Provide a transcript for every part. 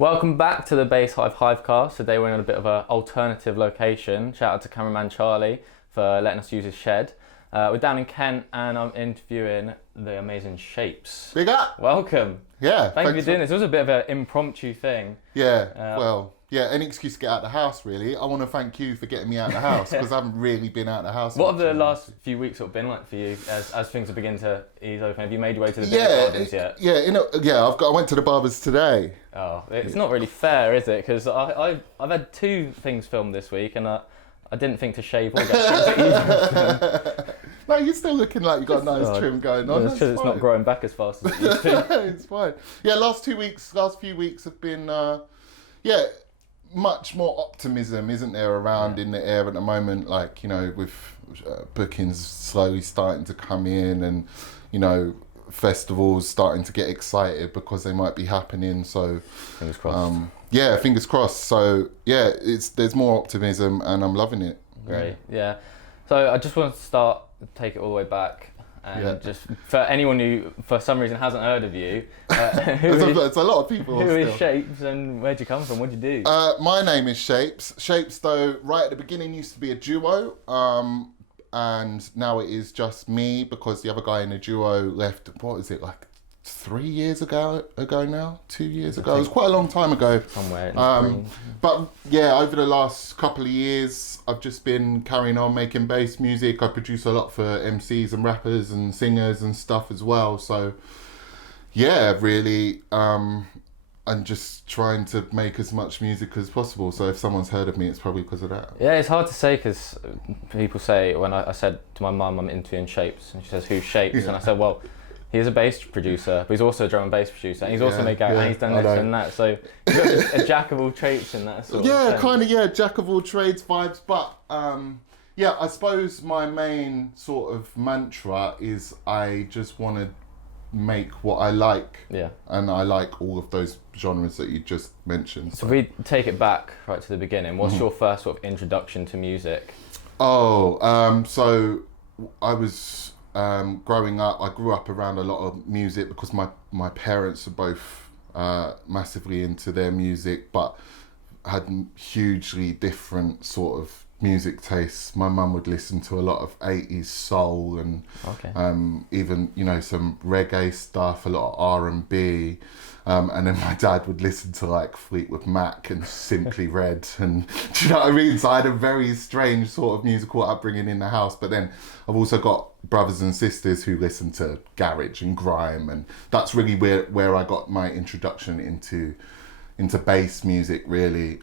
Welcome back to the Bass Hive HiveCast. Today we're in a bit of an alternative location. Shout out to cameraman Charlie for letting us use his shed. We're down in Kent and I'm interviewing the amazing Shapes. Big up! Welcome. Yeah. Thank you for doing this. It was a bit of an impromptu thing. Yeah, any excuse to get out of the house, really. I want to thank you for getting me out of the house because I haven't really been out of the house. What have the last few weeks sort of been like for you as things have begun to ease open? Have you made your way to the beer gardens yet? I went to the barbers today. Oh, it's not really fair, is it? Because I've had two things filmed this week and I didn't think to shave or get trimmed either. No, you're still looking like you've got a nice trim going on. It's because it's not growing back as fast as it used to. It's fine. Yeah, last few weeks have been, much more optimism, isn't there, around in the air at the moment, like, with bookings slowly starting to come in and, festivals starting to get excited because they might be happening. So fingers crossed. Fingers crossed. So there's more optimism and I'm loving it. Great. Yeah. So I just want to take it all the way back. And just for anyone who, for some reason, hasn't heard of you, it's a lot of people. Who is Shapes and where'd you come from? What'd you do? My name is Shapes. Shapes, though, right at the beginning used to be a duo, and now it is just me because the other guy in the duo left. What is it, like 3 years ago now? 2 years ago? It was quite a long time ago. Somewhere. But yeah, over the last couple of years, I've just been carrying on making bass music. I produce a lot for MCs and rappers and singers and stuff as well. So yeah, really, I'm just trying to make as much music as possible. So if someone's heard of me, it's probably because of that. Yeah, it's hard to say because people say, when I said to my mum I'm interviewing Shapes, and she says, who's Shapes? And I said, well, he's a bass producer, but he's also a drum and bass producer, and he's also made and he's done this and that. So he's got a jack of all trades in that sort of sense. Jack of all trades vibes. But I suppose my main sort of mantra is I just want to make what I like. Yeah. And I like all of those genres that you just mentioned. So if we take it back right to the beginning, what's your first sort of introduction to music? So I was... growing up, I grew up around a lot of music because my parents are both massively into their music, but had hugely different sort of music tastes. My mum would listen to a lot of 80s soul and even some reggae stuff, a lot of R&B, and then my dad would listen to like Fleetwood Mac and Simply Red, and do you know what I mean? So I had a very strange sort of musical upbringing in the house. But then I've also got brothers and sisters who listen to garage and grime, and that's really where I got my introduction into bass music, really.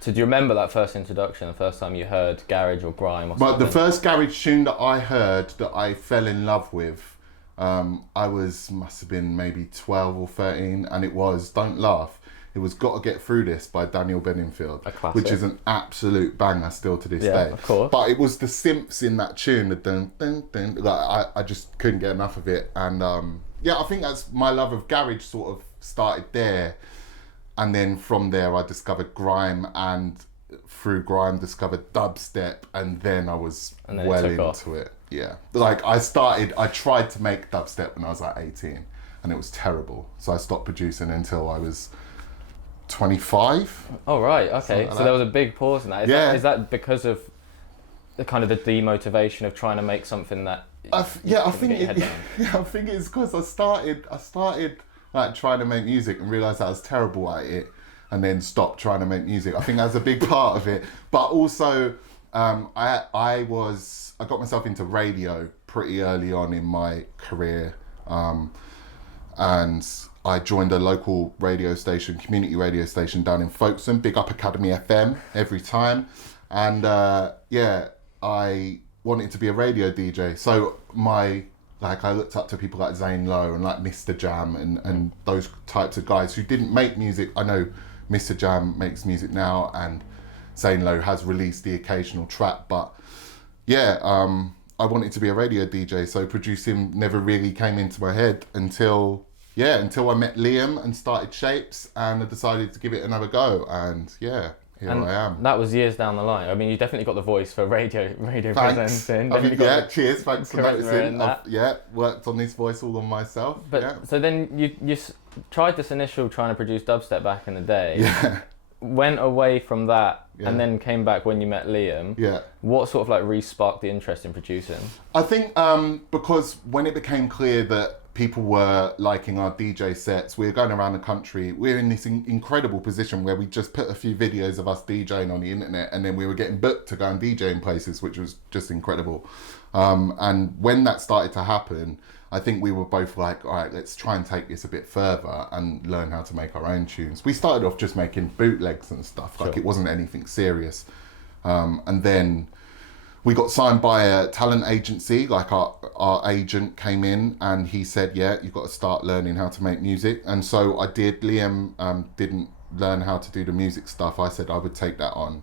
So do you remember that first introduction, the first time you heard garage or grime or something? But the first garage tune that I heard that I fell in love with, I must have been maybe 12 or 13, and it was, don't laugh, it was Gotta Get Through This by Daniel Bedingfield, a classic, which is an absolute banger still to this day. Of course. But it was the synths in that tune, the dun dun dun, like I just couldn't get enough of it. And I think that's my love of garage sort of started there. And then from there I discovered grime, and through grime discovered dubstep, and then I was well into it. Yeah. Like I tried to make dubstep when I was like 18 and it was terrible. So I stopped producing until I was 25. Oh right, okay. So there was a big pause in that. Is that because of the kind of the demotivation of trying to make something that I think it's because I started like trying to make music and realised I was terrible at it, and then stopped trying to make music. I think that's a big part of it. But also, I got myself into radio pretty early on in my career, and I joined a local radio station, community radio station down in Folkestone. Big up Academy FM every time, and I wanted to be a radio DJ. So I looked up to people like Zane Lowe and like Mr. Jam and those types of guys who didn't make music. I know Mr. Jam makes music now and Zane Lowe has released the occasional track, but I wanted to be a radio DJ, so producing never really came into my head until I met Liam and started Shapes, and I decided to give it another go, and here I am. That was years down the line. I mean, you definitely got the voice for radio presenting. Cheers, thanks for noticing. I've worked on this voice all on myself. But so then you tried this initial trying to produce dubstep back in the day. Yeah. Went away from that Yeah. and then came back when you met Liam. Yeah. What sort of like re-sparked the interest in producing? I think because when it became clear that people were liking our DJ sets, we were going around the country. We were in this incredible position where we just put a few videos of us DJing on the internet, and then we were getting booked to go and DJ in places, which was just incredible. And when that started to happen, I think we were both like, all right, let's try and take this a bit further and learn how to make our own tunes. We started off just making bootlegs and stuff, like it wasn't anything serious. And then we got signed by a talent agency, like our agent came in and he said, yeah, you've got to start learning how to make music. And so I did. Liam didn't learn how to do the music stuff. I said I would take that on.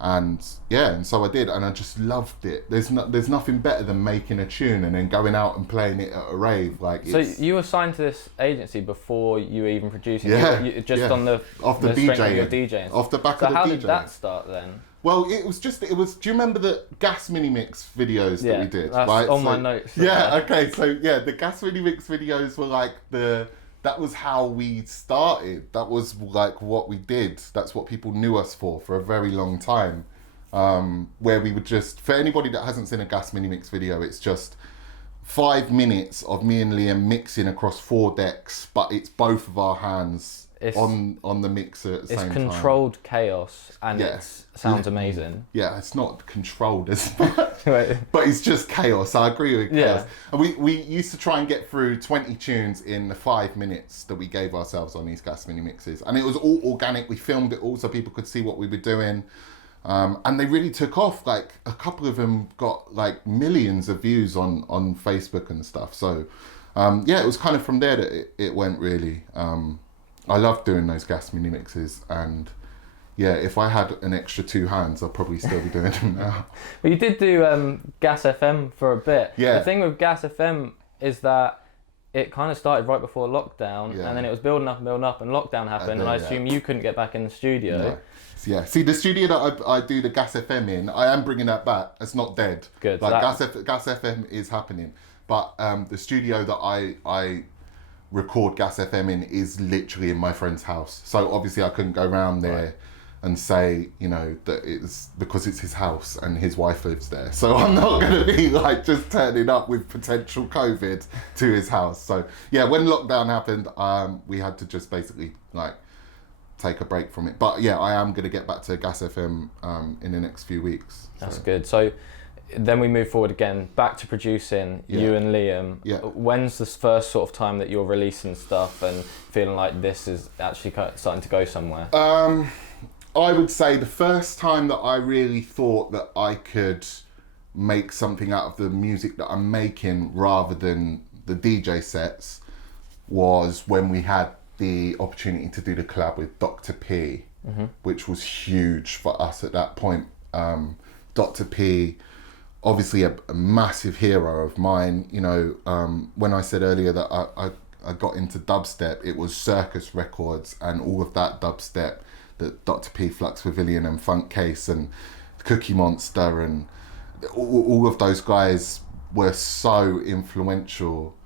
And yeah, and so I did, and I just loved it. There's nothing better than making a tune and then going out and playing it at a rave. Like, so you were signed to this agency before you were even producing? Yeah, on the off the strength of DJing, your DJing. off the back so of the how DJing. did that start then? Well, it was. Do you remember the Gas Mini Mix videos that we did? That's right? on my notes. Yeah. Okay. So yeah, the Gas Mini Mix videos were like that was how we started. That was like what we did. That's what people knew us for a very long time. Where we would just, for anybody that hasn't seen a Gas Mini Mix video, it's just 5 minutes of me and Liam mixing across 4 decks, but it's both of our hands on the mixer at the same time. It's controlled chaos, and it sounds amazing. Yeah, it's not controlled as much, but it's just chaos. I agree with chaos. And we used to try and get through 20 tunes in the 5 minutes that we gave ourselves on these Gas Mini Mixes, and it was all organic. We filmed it all so people could see what we were doing. And they really took off. Like, a couple of them got like millions of views on Facebook and stuff. So yeah, it was kind of from there that it went really. I loved doing those Gas Mini Mixes, and yeah, if I had an extra 2 hands, I'd probably still be doing them now. But you did do Gas FM for a bit. Yeah. The thing with Gas FM is that it kind of started right before lockdown, and then it was building up, and lockdown happened, and I assume you couldn't get back in the studio. No. Yeah, see, the studio that I do the Gas FM in, I am bringing that back. It's not dead. Good. Like, Gas FM is happening, but the studio that I record Gas FM in is literally in my friend's house. So obviously I couldn't go around there and say, you know, that it's because it's his house and his wife lives there. So I'm not going to be like just turning up with potential COVID to his house. So yeah, when lockdown happened, we had to just basically like take a break from it. But yeah, I am going to get back to Gas FM in the next few weeks. That's good. So then we move forward again, back to producing, you and Liam. Yeah. When's the first sort of time that you're releasing stuff and feeling like this is actually starting to go somewhere? I would say the first time that I really thought that I could make something out of the music that I'm making rather than the DJ sets was when we had the opportunity to do the collab with dubbleT, which was huge for us at that point. dubbleT, obviously a massive hero of mine. You know, when I said earlier that I got into dubstep, it was Circus Records and all of that dubstep that dubbleT, Flux Pavilion and Funk Case and Cookie Monster and all of those guys were so influential.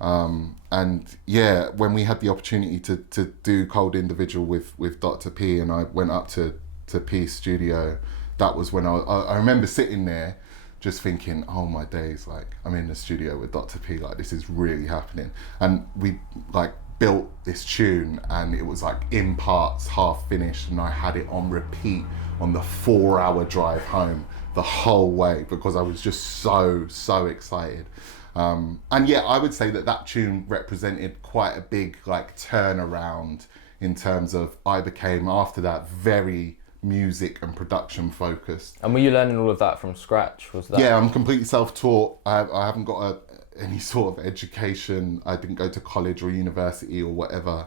And yeah, when we had the opportunity to do Cold Individual with dubbleT and I went up to P Studio, that was when I remember sitting there just thinking, oh my days, like I'm in the studio with dubbleT, like this is really happening. And we like built this tune and it was like in parts, half finished, and I had it on repeat on the 4-hour drive home the whole way because I was just so excited. And yeah, I would say that tune represented quite a big like turnaround in terms of I became after that very music and production focused. And were you learning all of that from scratch? Was that? Yeah, I'm completely self-taught. I haven't got any sort of education. I didn't go to college or university or whatever.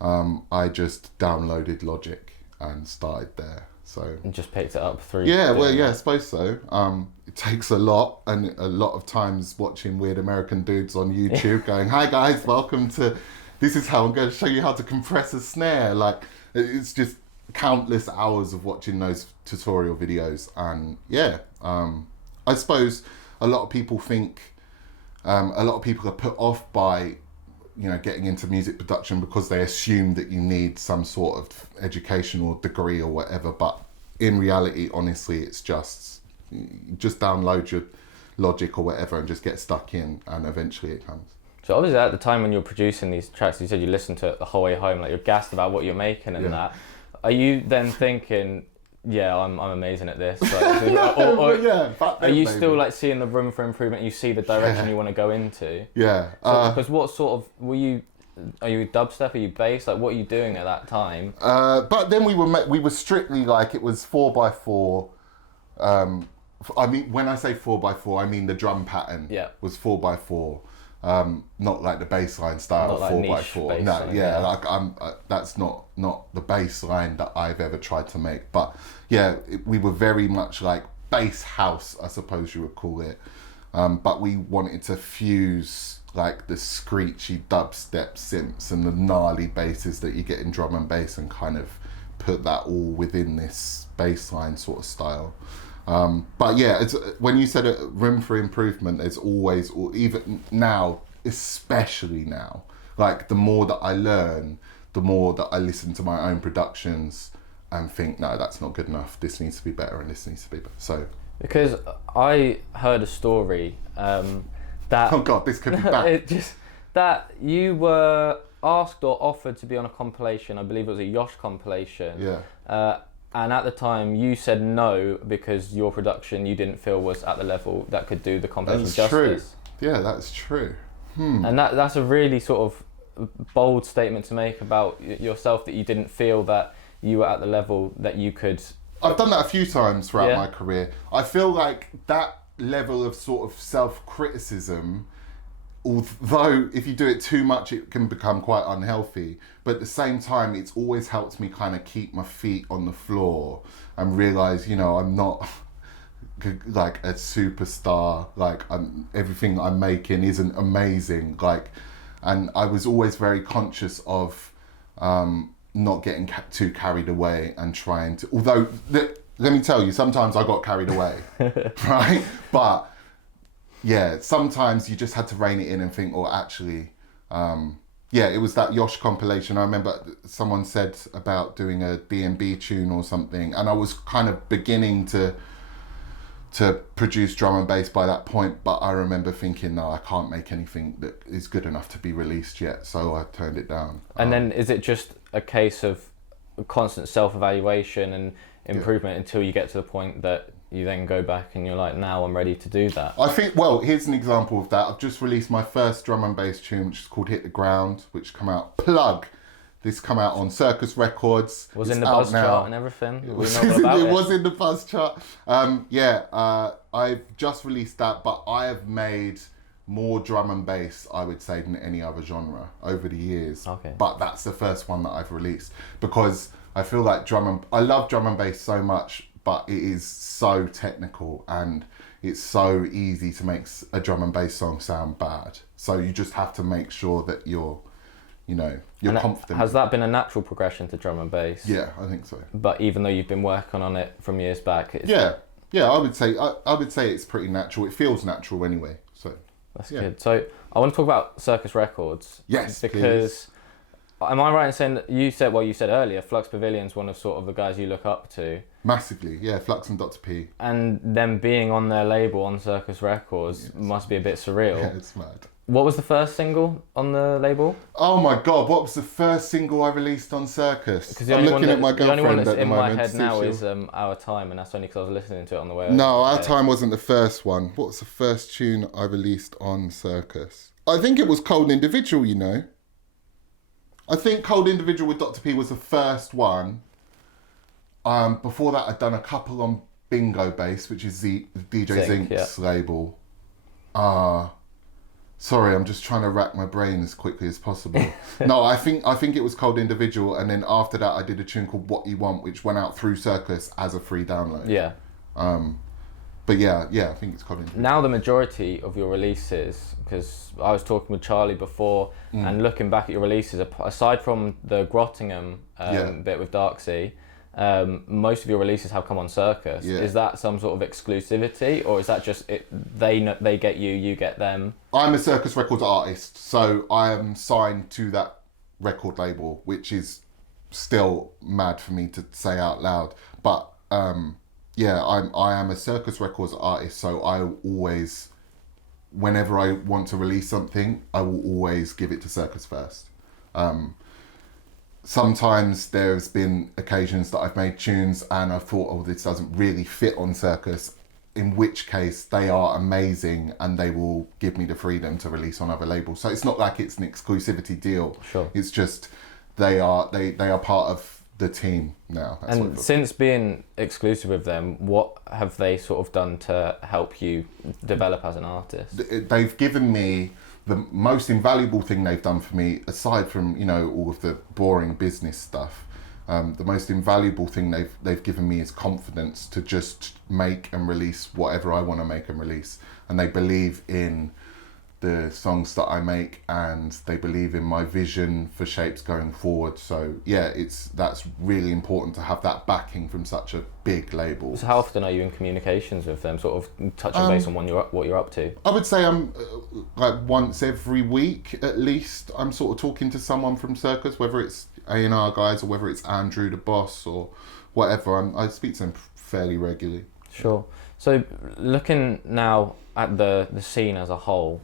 I just downloaded Logic and started there. So and just picked it up through. Yeah, well, yeah, I suppose so. It takes a lot, and a lot of times watching weird American dudes on YouTube going, "Hi guys, welcome to. This is how I'm going to show you how to compress a snare." Like, it's just countless hours of watching those tutorial videos, and yeah, I suppose a lot of people think, a lot of people are put off by getting into music production because they assume that you need some sort of educational degree or whatever. But in reality, honestly, it's just download your Logic or whatever and just get stuck in, and eventually it comes. So obviously at the time when you're producing these tracks, you said you listened to it the whole way home, like you're gassed about what you're making and that. Are you then thinking, yeah, I'm amazing at this? Like, are you still like seeing the room for improvement? You see the direction you want to go into? Yeah. Because what sort of are you dubstep? Are you bass? Like, what are you doing at that time? But then we were strictly like, it was 4x4. I mean, when I say 4x4, I mean the drum pattern was 4x4. Not like the bass line style of 4x4. No, like that's not the bass line that I've ever tried to make. But yeah, we were very much like bass house, I suppose you would call it. But we wanted to fuse like the screechy dubstep synths and the gnarly basses that you get in drum and bass, and kind of put that all within this bass line sort of style. But yeah, it's, when you said room for improvement, there's always, even now, especially now, like the more that I learn, the more that I listen to my own productions and think, no, that's not good enough. This needs to be better, and this needs to be better. So, because I heard a story that oh god, this could be bad. That you were asked or offered to be on a compilation. I believe it was a Yosh compilation. Yeah. And at the time, you said no because your production you didn't feel was at the level that could do the compilation justice. True. Yeah, that's true. And that's a really sort of bold statement to make about yourself, that you didn't feel that you were at the level that you could. I've done that a few times throughout my career. I feel like that level of sort of self-criticism, although if you do it too much, it can become quite unhealthy. But at the same time, it's always helped me kind of keep my feet on the floor and realise, I'm not like a superstar. Like everything I'm making isn't amazing. Like, and I was always very conscious of not getting too carried away and trying to. Although, let me tell you, sometimes I got carried away, right? But yeah, sometimes you just had to rein it in and think, oh, actually, it was that Yosh compilation. I remember someone said about doing a D&B tune or something, and I was kind of beginning to produce drum and bass by that point, but I remember thinking, no, I can't make anything that is good enough to be released yet, so I turned it down. And then is it just a case of constant self-evaluation and improvement until you get to the point that you then go back and you're like, now I'm ready to do that? I think, well, here's an example of that. I've just released my first drum and bass tune, which is called Hit the Ground, which come out, this come out on Circus Records. Was in the buzz chart and everything? It was in the buzz chart. I've just released that, but I have made more drum and bass, I would say, than any other genre over the years. Okay. But that's the first one that I've released because I feel like I love drum and bass so much, but it is so technical and it's so easy to make a drum and bass song sound bad. So you just have to make sure that you're confident. Has that been a natural progression to drum and bass? Yeah, I think so. But even though you've been working on it from years back, I would say it's pretty natural. It feels natural anyway. So that's good. So I want to talk about Circus Records. Yes, because am I right in saying that you said earlier, Flux Pavilion's one of sort of the guys you look up to? Massively, yeah. Flux and Dr. P. And them being on their label on Circus Records must be a bit surreal. Yeah, it's mad. What was the first single on the label? Oh my god, what was the first single I released on Circus? I'm looking at my girlfriend. The only one that's at the in moment. my head now is Our Time, and that's only because I was listening to it on the way. No, Our Time wasn't the first one. What was the first tune I released on Circus? I think it was Cold Individual, I think Cold Individual with Dr. P was the first one. Before that, I'd done a couple on Bingo Bass, which is the DJ Zink's label. Sorry, I'm just trying to rack my brain as quickly as possible. No, I think it was Cold Individual, and then after that, I did a tune called What You Want, which went out through Circus as a free download. Yeah. But yeah, I think it's Cold Individual. Now the majority of your releases, because I was talking with Charlie before, and looking back at your releases, aside from the Grottingham bit with Darksea, most of your releases have come on Circus. Yeah. Is that some sort of exclusivity, or is that just they get you, you get them? I'm a Circus Records artist, so I am signed to that record label, which is still mad for me to say out loud. But I am a Circus Records artist, so I always, whenever I want to release something, I will always give it to Circus first. Sometimes there's been occasions that I've made tunes and I thought, oh, this doesn't really fit on Circus, in which case they are amazing and they will give me the freedom to release on other labels. So it's not like it's an exclusivity deal. Sure. It's just they are part of the team now. That's and since being exclusive with them, what have they sort of done to help you develop as an artist? They've given me the most invaluable thing they've done for me, aside from, you know, all of the boring business stuff. The most invaluable thing they've given me is confidence to just make and release whatever I want to make and release. And they believe in the songs that I make, and they believe in my vision for Shapes going forward. So yeah, that's really important to have that backing from such a big label. So how often are you in communications with them, sort of touching base on what you're up to? I would say I'm like once every week at least. I'm sort of talking to someone from Circus, whether it's A&R guys or whether it's Andrew the boss or whatever. I speak to them fairly regularly. Sure. So looking now at the scene as a whole,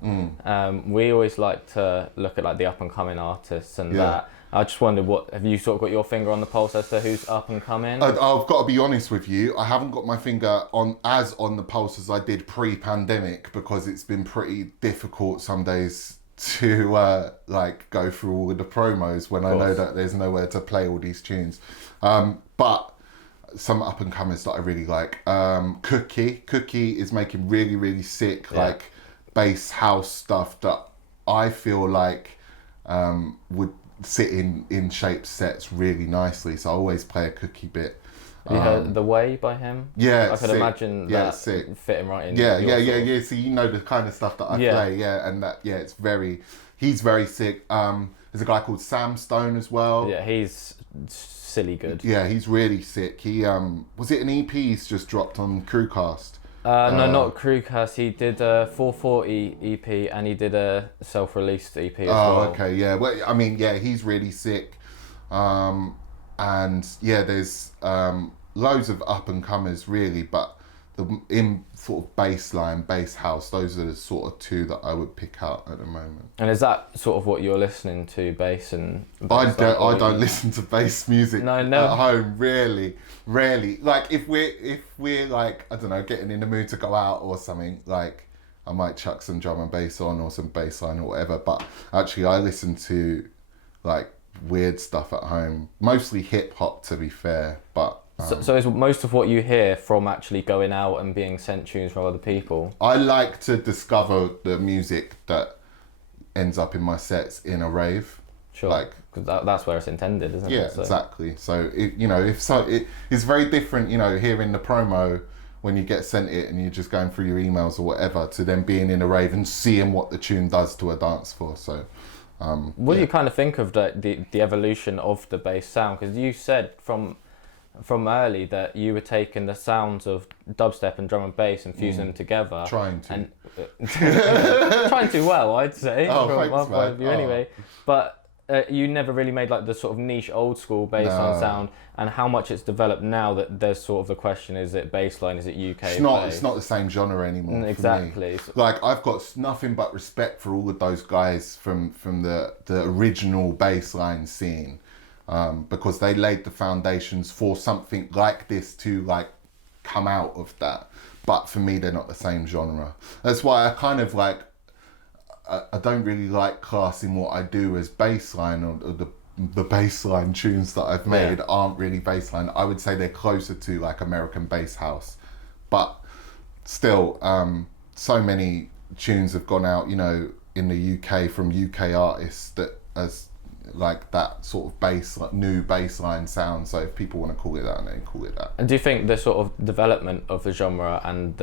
we always like to look at like the up and coming artists and that. I just wondered, what have you sort of got your finger on the pulse as to who's up and coming? I've got to be honest with you, I haven't got my finger on the pulse as I did pre-pandemic, because it's been pretty difficult some days to like go through all of the promos when I know that there's nowhere to play all these tunes. But some up and comers that I really like. Cookie is making really, really sick like bass house stuff that I feel like would sit in Shape sets really nicely. So I always play a Cookie bit. Have you heard The Way by him? Yeah, I could imagine that fitting right in. Yeah. So you know the kind of stuff that I play, and that he's very sick. There's a guy called Sam Stone as well. Yeah, he's silly good. Yeah, he's really sick. He was it an EP he's just dropped on Crewcast? No, not Crewcast. He did a 440 EP and he did a self-released EP as well. Oh, okay, yeah. Well, I mean, yeah, he's really sick. And yeah, there's loads of up and comers really, but in sort of bass house, those are the sort of two that I would pick out at the moment. And is that sort of what you're listening to, bass and? I don't listen to bass music at home, really. Like if we're like, I don't know, getting in the mood to go out or something, like I might chuck some drum and bass on or some bass line or whatever. But actually, I listen to like weird stuff at home, mostly hip hop to be fair, but. So is most of what you hear from actually going out and being sent tunes from other people? I like to discover the music that ends up in my sets in a rave. Sure, like because that's where it's intended, isn't it? Yeah, exactly. So it's very different. You know, hearing the promo when you get sent it and you're just going through your emails or whatever, to then being in a rave and seeing what the tune does to a dance floor. So. What do you kind of think of the evolution of the bass sound? Because you said from early that you were taking the sounds of dubstep and drum and bass and fusing them together. Trying to. And, trying to well, I'd say. From my point of view anyway. But you never really made like the sort of niche old school bassline sound, and how much it's developed now that there's sort of the question, is it bassline, is it UK? It's not the same genre anymore. Exactly. For me. Like I've got nothing but respect for all of those guys from the original bassline scene. Because they laid the foundations for something like this to like come out of that. But for me, they're not the same genre. That's why I kind of like, I don't really like classing what I do as bassline, or the bassline tunes that I've made aren't really bassline. I would say they're closer to like American bass house. But still, so many tunes have gone out, you know, in the UK from UK artists that as like that sort of new bassline sound. So if people want to call it that, then call it that. And do you think the sort of development of the genre and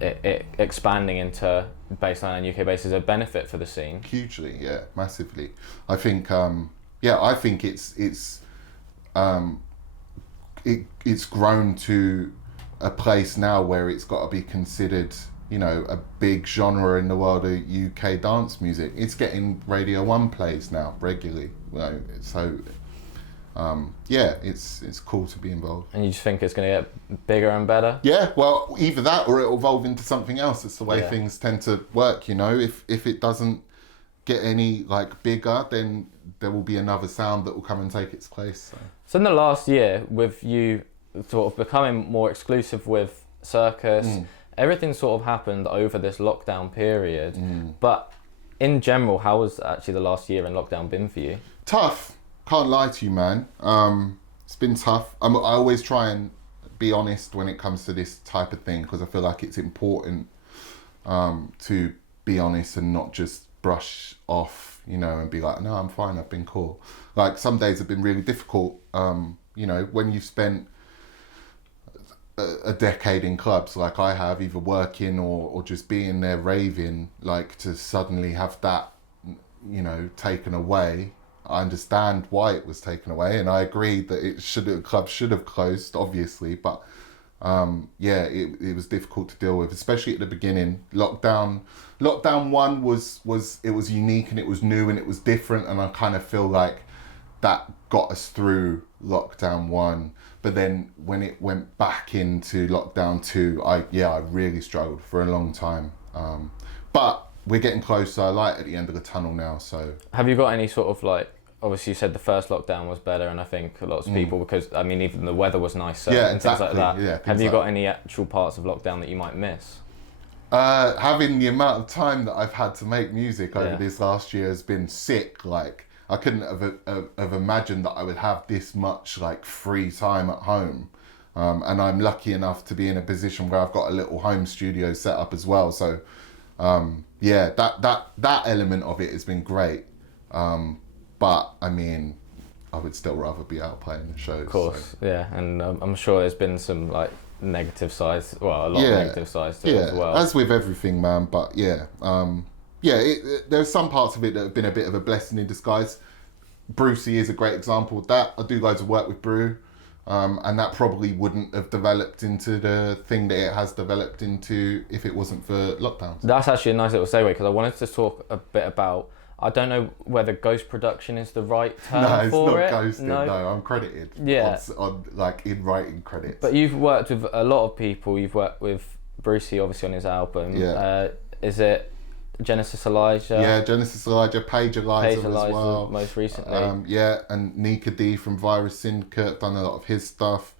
it expanding into bassline and UK bass is a benefit for the scene? Hugely, yeah, massively. I think, I think it's it's grown to a place now where it's got to be considered, you know, a big genre in the world of UK dance music. It's getting Radio 1 plays now regularly, you know, so yeah, it's cool to be involved. And you just think it's going to get bigger and better? Yeah, well, either that or it'll evolve into something else. It's the way things tend to work, you know. If it doesn't get any like bigger, then there will be another sound that will come and take its place. So in the last year, with you sort of becoming more exclusive with Circus, everything sort of happened over this lockdown period. But in general, how has actually the last year in lockdown been for you? Tough. Can't lie to you, man. It's been tough. I always try and be honest when it comes to this type of thing, because I feel like it's important to be honest and not just brush off, you know, and be like, no, I'm fine, I've been cool. Like, some days have been really difficult, you know, when you've spent a decade in clubs like I have, either working or just being there raving, like, to suddenly have that, you know, taken away. I understand why it was taken away, and I agree that clubs should have closed, obviously, but yeah, it was difficult to deal with, especially at the beginning. Lockdown 1 was unique, and it was new, and it was different, and I kind of feel like that got us through lockdown 1. But then when it went back into lockdown 2, I really struggled for a long time. But we're getting closer, light at the end of the tunnel now. So have you got any sort of, like, obviously you said the first lockdown was better, and I think lots of people, because I mean even the weather was nicer and things like that. Yeah, have you got any actual parts of lockdown that you might miss? Having the amount of time that I've had to make music over this last year has been sick. Like, I couldn't have imagined that I would have this much like free time at home. And I'm lucky enough to be in a position where I've got a little home studio set up as well. So yeah, that element of it has been great. But I mean, I would still rather be out playing the shows. Of course, so. Yeah, and I'm sure there's been some like negative sides, well, a lot of negative sides to it as well. As with everything, man. But yeah, there's some parts of it that have been a bit of a blessing in disguise. Brucey is a great example of that. I do loads of work with Brew, and that probably wouldn't have developed into the thing that it has developed into if it wasn't for lockdowns. That's actually a nice little segue, because I wanted to talk a bit about, I don't know whether ghost production is the right term for it. No, it's not ghosted. No, I'm credited. Yeah. On like in writing credits. But you've worked with a lot of people. You've worked with Brucey, obviously, on his album. Yeah. Is it Genesis Elijah? Yeah, Genesis Elijah, Paige Eliza as well. Most recently. Yeah, and Nika D from Virus Syndicate, done a lot of his stuff.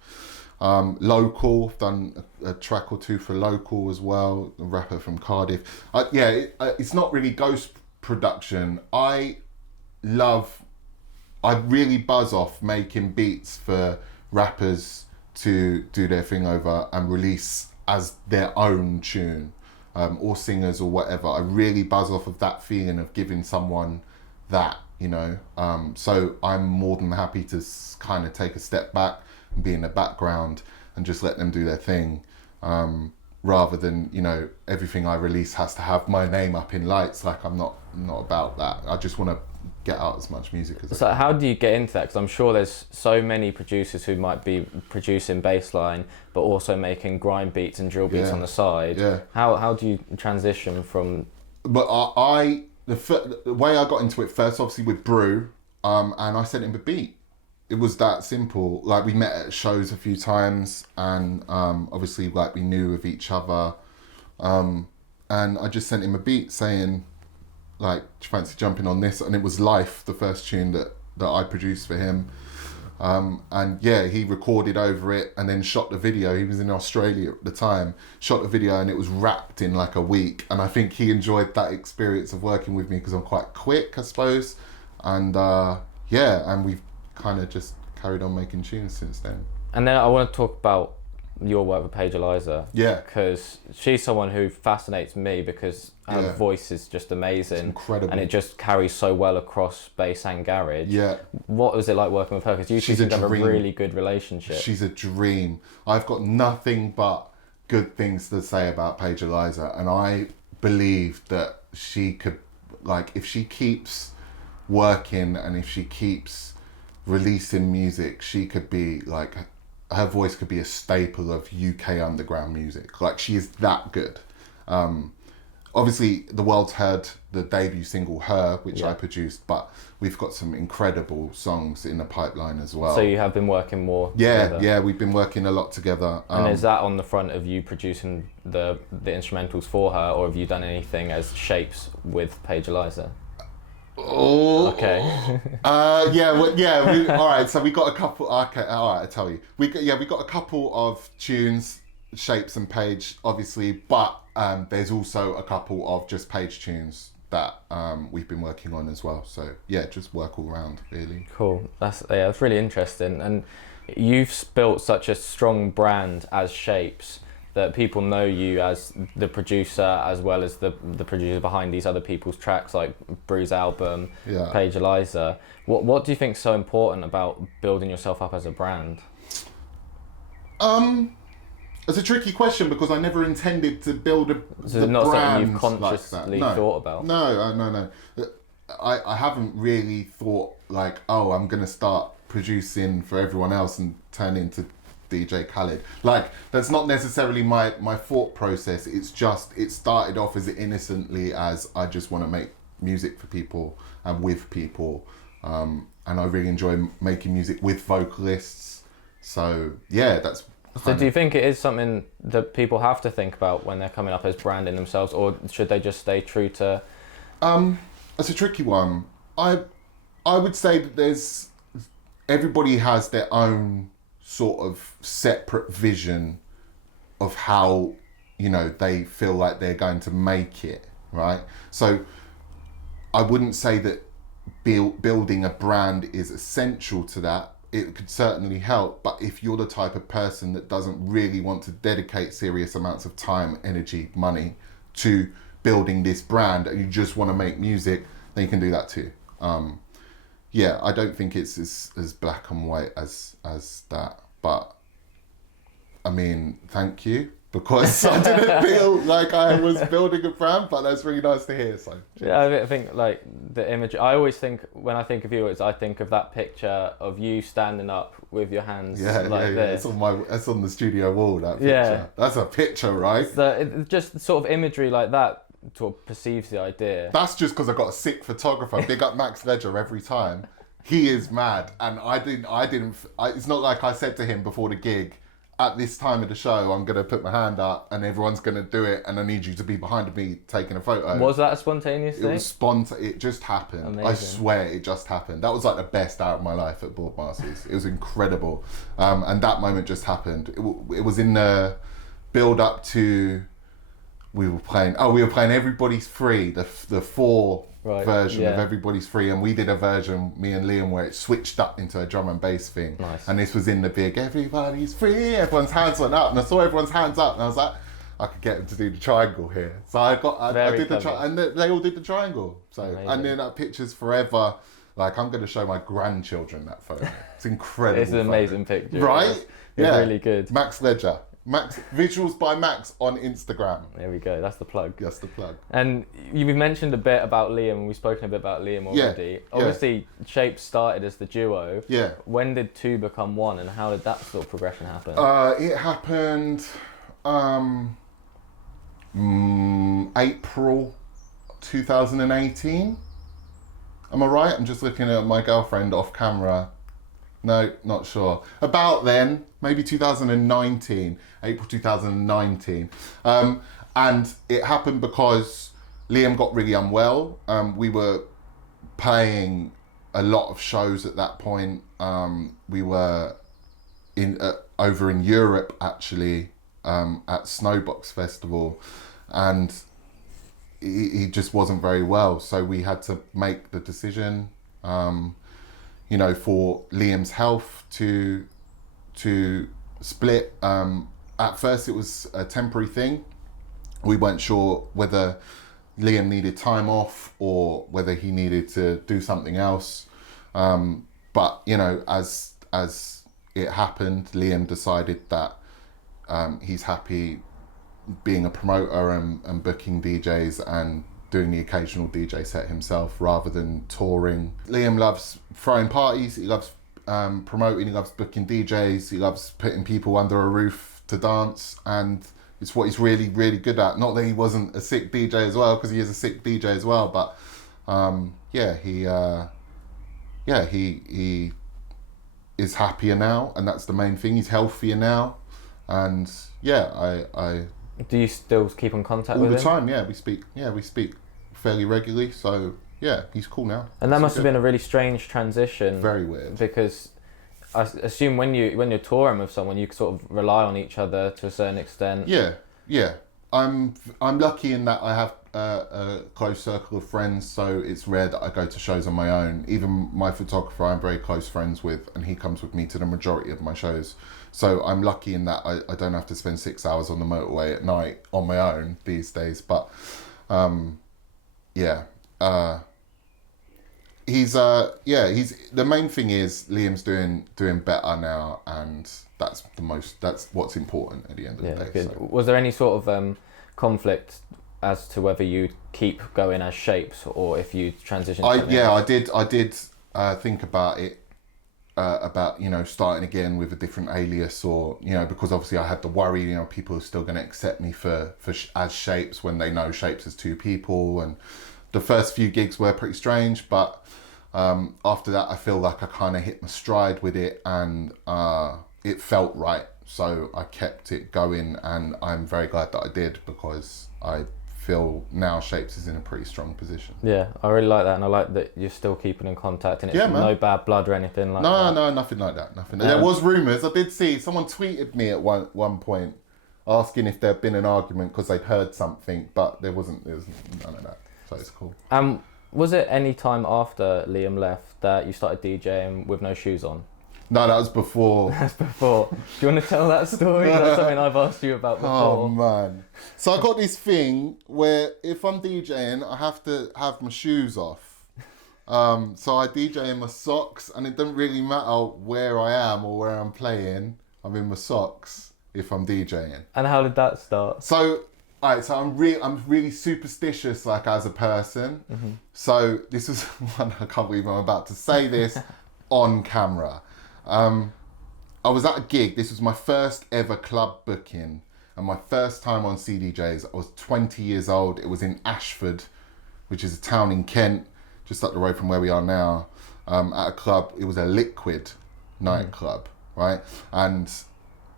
Local, done a track or two for Local as well, a rapper from Cardiff. It's not really ghost production. I really buzz off making beats for rappers to do their thing over and release as their own tune, or singers or whatever. I really buzz off of that feeling of giving someone that, you know. So I'm more than happy to kind of take a step back and be in the background and just let them do their thing. Rather than, you know, everything I release has to have my name up in lights. Like, I'm not about that. I just want to get out as much music as I can. So how do you get into that? Because I'm sure there's so many producers who might be producing bassline, but also making grime beats and drill beats on the side. Yeah. How do you transition from? But the way I got into it first, obviously with Brew, and I sent him a beat. It was that simple. Like, we met at shows a few times, and obviously, like, we knew of each other, and I just sent him a beat saying, like, do you fancy jumping on this? And it was Life, the first tune that I produced for him, and yeah, he recorded over it and then shot the video. He was in Australia at the time, shot the video, and it was wrapped in like a week. And I think he enjoyed that experience of working with me because I'm quite quick, I suppose, and and we've kind of just carried on making tunes since then. And then I want to talk about your work with Paige Eliza. Yeah. Because she's someone who fascinates me because her voice is just amazing. It's incredible. And it just carries so well across bass and garage. Yeah. What was it like working with her? Because you two seem to have a really good relationship. She's a dream. I've got nothing but good things to say about Paige Eliza, and I believe that she could, like, if she keeps working and if she keeps releasing music, she could be like her voice could be a staple of UK underground music. Like, she is that good. Obviously, the world's heard the debut single, Her, which I produced, but we've got some incredible songs in the pipeline as well. So you have been working more together? Yeah, we've been working a lot together. And is that on the front of you producing the instrumentals for her, or have you done anything as Shapes with Paige Eliza? Oh, okay. All right. So we got a couple. Okay, all right. I tell you, we got a couple of tunes, Shapes and Paige, obviously, but there's also a couple of just Paige tunes that we've been working on as well. So yeah, just work all around, really. Cool. That's really interesting. And you've built such a strong brand as Shapes that people know you as the producer as well as the producer behind these other people's tracks like Bru's album, Paige Eliza. What do you think is so important about building yourself up as a brand? It's a tricky question because I never intended to build the not brand something you've consciously thought about? No. I haven't really thought like, oh, I'm going to start producing for everyone else and turn into DJ Khaled. Like, that's not necessarily my thought process. It's just, it started off as innocently as I just want to make music for people and with people. And I really enjoy making music with vocalists. So yeah, that's... So do you think it is something that people have to think about when they're coming up as branding themselves, or should they just stay true to... That's a tricky one. I would say that everybody has their own sort of separate vision of how, you know, they feel like they're going to make it, right? So I wouldn't say that building a brand is essential to that. It could certainly help, but if you're the type of person that doesn't really want to dedicate serious amounts of time, energy, money to building this brand and you just want to make music, then you can do that too. Yeah, I don't think it's as black and white as that, but I mean, thank you, because I didn't feel like I was building a brand, but that's really nice to hear. So yeah, I think like the image, I always think when I think of you, I think of that picture of you standing up with your hands this. It's on the studio wall, that picture. Yeah. That's a picture, right? So just sort of imagery like that sort of perceives the idea. That's just because I got a sick photographer. Big up Max Ledger every time. He is mad, and I didn't. It's not like I said to him before the gig, at this time of the show, I'm going to put my hand up and everyone's going to do it and I need you to be behind me taking a photo. Was that a spontaneous thing? It was spontaneous. It just happened. Amazing. I swear it just happened. That was like the best hour of my life at Boardmasters. It was incredible. And that moment just happened. It was in the build up to... We were playing Everybody's Free, the 4 version of Everybody's Free, and we did a version, me and Liam, where it switched up into a drum and bass thing. Nice. And this was in the big Everybody's Free, everyone's hands went up, and I saw everyone's hands up, and I was like, I could get them to do the triangle here. So I did the triangle, and they all did the triangle. So amazing. And then that picture's forever. Like, I'm going to show my grandchildren that photo. It's incredible. It's an amazing picture, right? It's really good. Max Ledger. Max, visuals by Max on Instagram. There we go. That's the plug. That's the plug. And you've mentioned a bit about Liam. We've spoken a bit about Liam already. Yeah. Obviously, Shapes started as the duo. Yeah. When did 2 become 1, and how did that sort of progression happen? It happened April 2018. Am I right? I'm just looking at my girlfriend off camera. No, not sure. About then, maybe 2019, April 2019. And it happened because Liam got really unwell. We were playing a lot of shows at that point. We were over in Europe, actually, at Snowbox Festival. And he just wasn't very well. So we had to make the decision, you know, for Liam's health to split. At first it was a temporary thing. We weren't sure whether Liam needed time off or whether he needed to do something else. But, you know, as it happened, Liam decided that he's happy being a promoter and booking DJs and doing the occasional DJ set himself rather than touring. Liam loves throwing parties, he loves promoting, he loves booking DJs, he loves putting people under a roof to dance, and it's what he's really, really good at. Not that he wasn't a sick DJ as well, because he is a sick DJ as well, but he is happier now, and that's the main thing. He's healthier now, and I Do you still keep in contact with him? all the time? Yeah, we speak fairly regularly. So yeah, he's cool now. And that must have been a really strange transition. Very weird. Because I assume when you're touring with someone, you sort of rely on each other to a certain extent. Yeah. I'm lucky in that I have a close circle of friends, so it's rare that I go to shows on my own. Even my photographer, I'm very close friends with, and he comes with me to the majority of my shows. So I'm lucky in that I don't have to spend 6 hours on the motorway at night on my own these days. But he's the main thing is Liam's doing better now, and that's what's important at the end of the day. Good. So. Was there any sort of conflict as to whether you'd keep going as Shapes or if you transition? I did think about it, about starting again with a different alias, or because obviously I had the worry people are still going to accept me for as Shapes when they know Shapes as two people. And the first few gigs were pretty strange, but after that I feel like I kind of hit my stride with it, and it felt right, so I kept it going, and I'm very glad that I did, because I feel now Shapes is in a pretty strong position. Yeah, I really like that, and I like that you're still keeping in contact, and it's no bad blood or anything like that. No, nothing like that. Nothing. There was rumours. I did see someone tweeted me at one point asking if there had been an argument because they'd heard something, but there was none of that. So it's cool. Was it any time after Liam left that you started DJing with no shoes on? No, that was before. That's before. Do you want to tell that story? That's something I've asked you about before. Oh man. So I got this thing where if I'm DJing, I have to have my shoes off. So I DJ in my socks, and it doesn't really matter where I am or where I'm playing. I'm in my socks if I'm DJing. And how did that start? So, alright, so I'm really superstitious, like, as a person. Mm-hmm. So this is one, I can't believe I'm about to say this on camera. I was at a gig. This was my first ever club booking, and my first time on CDJs. I was 20 years old. It was in Ashford, which is a town in Kent, just up the road from where we are now, at a club. It was a Liquid nightclub, right? And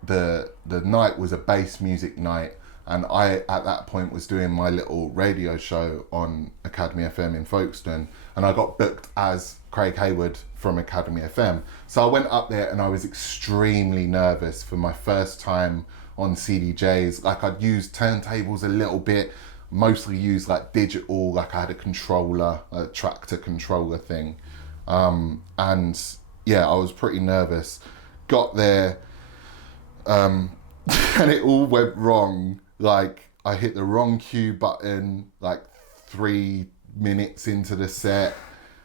the night was a bass music night, and I at that point was doing my little radio show on Academy FM in Folkestone, and I got booked as Craig Hayward from Academy FM. So I went up there, and I was extremely nervous for my first time on CDJs. Like, I'd used turntables a little bit, mostly used like digital, like I had a controller, a tractor controller thing. And yeah, I was pretty nervous. Got there, and it all went wrong. Like, I hit the wrong cue button like 3 minutes into the set.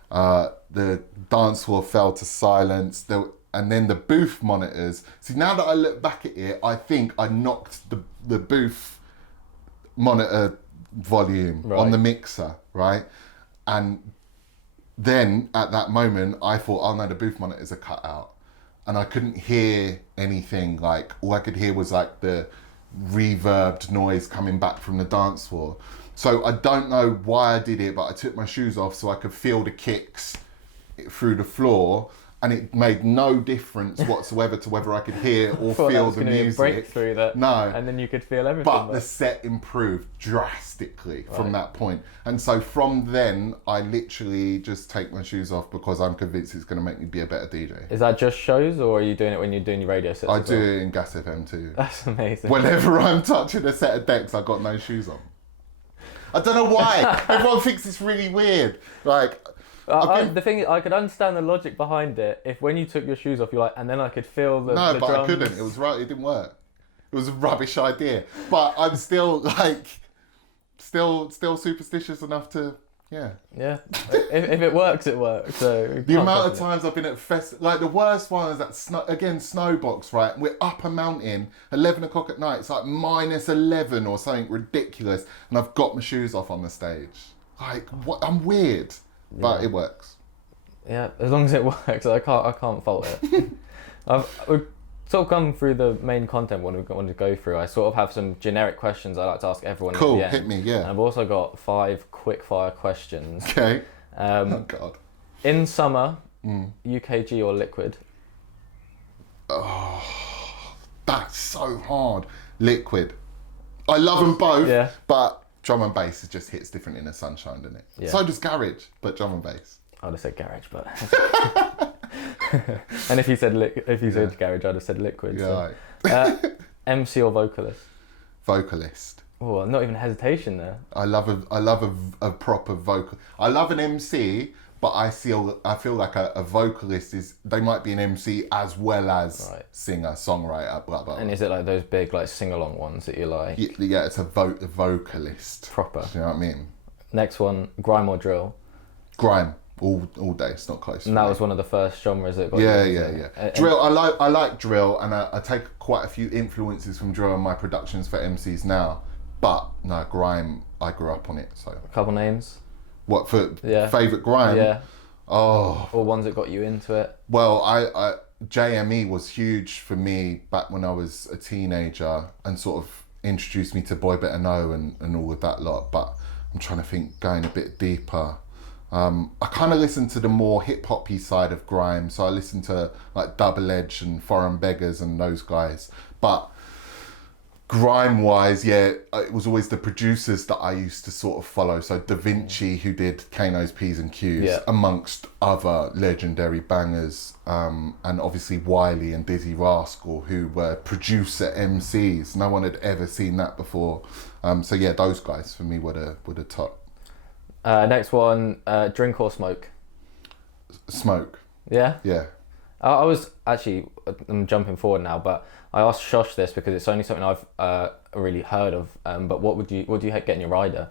The dance floor fell to silence. And then the booth monitors. See, now that I look back at it, I think I knocked the booth monitor volume on the mixer, right? And then at that moment, I thought, oh no, the booth monitors are cut out. And I couldn't hear anything. Like, all I could hear was like the reverbed noise coming back from the dance floor. So I don't know why I did it, but I took my shoes off so I could feel the kicks through the floor, and it made no difference whatsoever to whether I could hear or feel the music. Be a breakthrough that, no, and then you could feel everything. But the set improved drastically from that point, and so from then I literally just take my shoes off because I'm convinced it's going to make me be a better DJ. Is that just shows, or are you doing it when you're doing your radio sets? I do it in Gas FM too. That's amazing. Whenever I'm touching a set of decks, I've got no shoes on. I don't know why. Everyone thinks it's really weird. Like, the thing is, I could understand the logic behind it if when you took your shoes off, you're like, and then I could feel the No, but drums. I couldn't. It was right. It didn't work. It was a rubbish idea. But I'm still still superstitious enough to, yeah. Yeah. if it works, it works. So the amount of times I've been at like the worst one is at Snowbox, right? We're up a mountain, 11 o'clock at night. It's like -11 or something ridiculous, and I've got my shoes off on the stage. Like, what? I'm weird, but it works. Yeah, as long as it works, I can't fault it. We've sort of come through the main content we want to go through. I sort of have some generic questions I like to ask everyone Cool, at the end. hit me, yeah. And I've also got 5 quick fire questions. Okay. Oh God. In summer, UKG or Liquid? Oh, that's so hard. Liquid. I love them both, but drum and bass just hits different in the sunshine, doesn't it? Yeah. So does garage, but drum and bass. I'd have said garage, but and if you said garage, I'd have said Liquid. Yeah. So. MC or vocalist? Vocalist. Oh, not even hesitation there. I love a proper vocal. I love an MC, but I feel like a vocalist they might be an MC as well as singer, songwriter, blah blah. And is it like those big like sing along ones that you like? Yeah, it's a vocalist. Proper. Do you know what I mean? Next one, grime or drill? Grime. All day, it's not close. And that was one of the first genres that got Yeah. Drill, I like drill, and I take quite a few influences from drill in my productions for MCs now. But no, grime, I grew up on it. So a couple names. What for? Favourite grime? Yeah. Oh. Or ones that got you into it. Well, I JME was huge for me back when I was a teenager, and sort of introduced me to Boy Better Know and all of that lot. But I'm trying to think, going a bit deeper. I kind of listen to the more hip-hoppy side of grime, so I listen to like dubbleT and Foreign Beggars and those guys. But grime-wise, it was always the producers that I used to sort of follow. So Da Vinci, who did Kano's P's and Q's, amongst other legendary bangers, and obviously Wiley and Dizzy Rascal, who were producer MCs. No one had ever seen that before. So yeah, those guys for me were the top. Next one, drink or smoke? Smoke. Yeah? Yeah. I was actually, I'm jumping forward now, but I asked Shosh this because it's only something I've really heard of. But what do you get in your rider?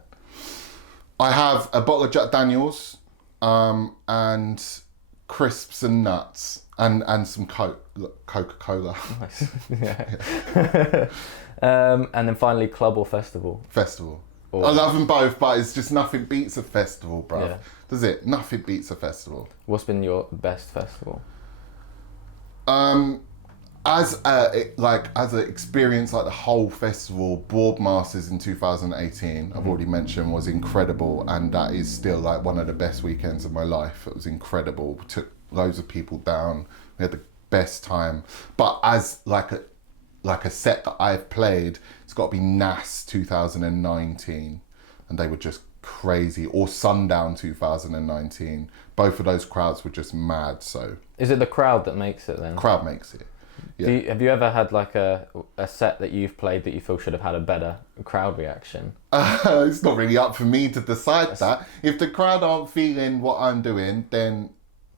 I have a bottle of Jack Daniels, and crisps and nuts, and some Coca-Cola. Nice. Yeah. And then finally, club or festival? Festival. I love them both, but it's just nothing beats a festival, bruv. Yeah. Does it? Nothing beats a festival. What's been your best festival? As an experience, like the whole festival, Boardmasters in 2018, I've already mentioned, was incredible, and that is still like one of the best weekends of my life. It was incredible. We took loads of people down. We had the best time. But as like a set that I've played, it's got to be NAS 2019, and they were just crazy. Or Sundown 2019. Both of those crowds were just mad. So is it the crowd that makes it then? Crowd makes it. Yeah. Have you ever had like a set that you've played that you feel should have had a better crowd reaction? It's not really up for me to decide that. If the crowd aren't feeling what I'm doing, then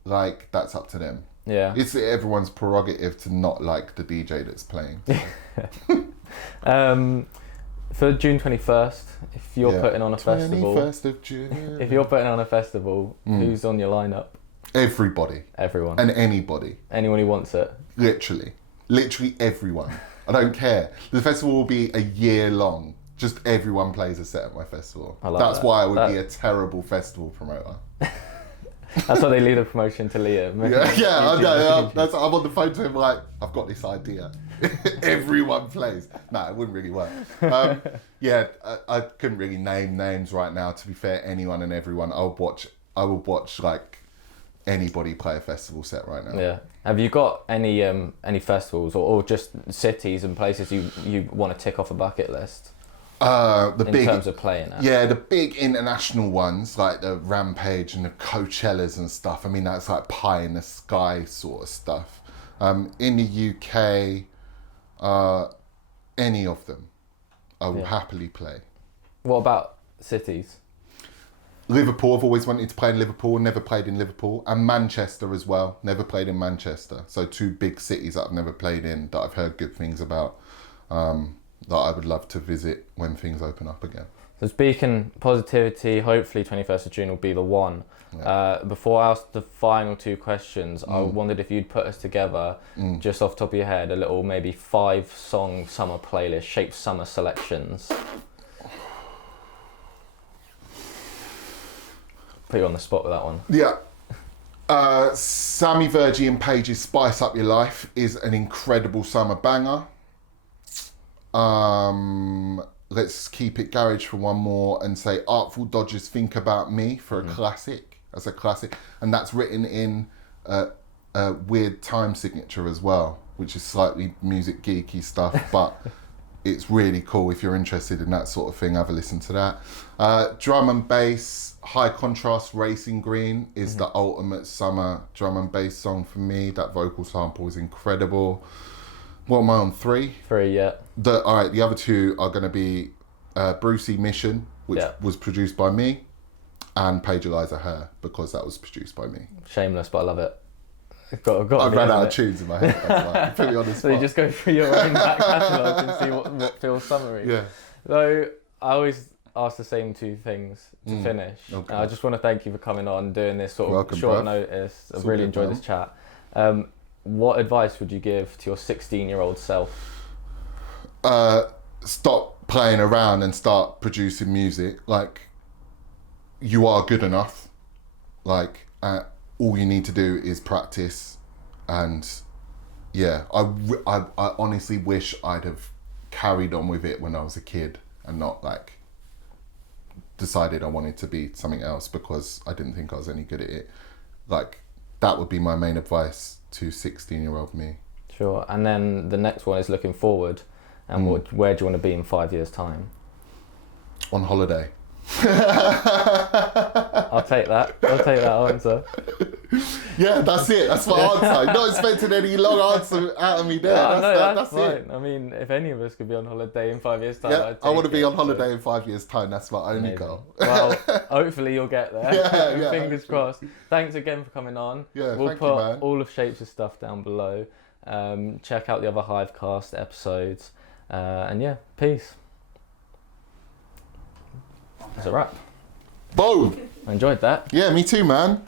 like that's up to them. Yeah. It's everyone's prerogative to not like the DJ that's playing. For June 21st, if you're putting on a festival... 21st of June. If you're putting on a festival, who's on your lineup? Everybody. Everyone. And anybody. Anyone who wants it. Literally everyone. I don't care. The festival will be a year long. Just everyone plays a set at my festival. That's why I would be a terrible festival promoter. That's why they leave the promotion to Liam. I know. I'm on the phone to him like, I've got this idea. Everyone plays. No, it wouldn't really work. I couldn't really name names right now. To be fair, anyone and everyone. I would watch like anybody play a festival set right now. Yeah. Have you got any festivals or just cities and places you want to tick off a bucket list? In terms of playing at? Yeah, the big international ones like the Rampage and the Coachellas and stuff. I mean, that's like pie in the sky sort of stuff. In the UK, any of them, I will happily play. What about cities? Liverpool, I've always wanted to play in Liverpool, never played in Liverpool. And Manchester as well, never played in Manchester. So 2 big cities that I've never played in, that I've heard good things about, that I would love to visit when things open up again. So speaking positivity, hopefully 21st of June will be the one. Yeah. Before I ask the final 2 questions, I wondered if you'd put us together, just off the top of your head, a little maybe 5-song summer playlist, shaped summer selections. Put you on the spot with that one. Yeah. Sammy Virgie and Page's Spice Up Your Life is an incredible summer banger. Let's keep it garage for one more and say Artful Dodgers Think About Me for a classic. As a classic. And that's written in a weird time signature as well, which is slightly music geeky stuff, but it's really cool. If you're interested in that sort of thing, have a listen to that. Drum and bass, High Contrast Racing Green is the ultimate summer drum and bass song for me. That vocal sample is incredible. What am I on, 3? 3, yeah. Alright, the other 2 are going to be Brucey Mission, which was produced by me, and Page Eliza Her, because that was produced by me. Shameless, but I love it. I ran out of tunes in my head. That's why. Put me on the spot. So you just go through your own back catalogue and see what feels summery. Yeah. So I always ask the same 2 things to finish. Okay. I just want to thank you for coming on, doing this sort of short notice. I've really enjoyed this chat. What advice would you give to your 16-year-old self? Stop playing around and start producing music. Like, you are good enough. Like, all you need to do is practice. And yeah, I honestly wish I'd have carried on with it when I was a kid and not like decided I wanted to be something else because I didn't think I was any good at it. Like, that would be my main advice to 16-year-old me. Sure. And then the next one is looking forward. And where do you want to be in 5 years' time? On holiday. I'll take that answer. Yeah, that's it. That's my answer. I'm not expecting any long answer out of me there. That's fine. it. I mean, if any of us could be on holiday in 5 years' time, yeah, I want to be on holiday in 5 years' time. That's my only goal. Well, hopefully you'll get there. Yeah, Fingers crossed. Thanks again for coming on. Yeah, we'll thank put you, man. all of Shapes' stuff down below. Check out the other HiveCast episodes. And yeah, peace. That's a wrap. Boom. I enjoyed that. Yeah, me too, man.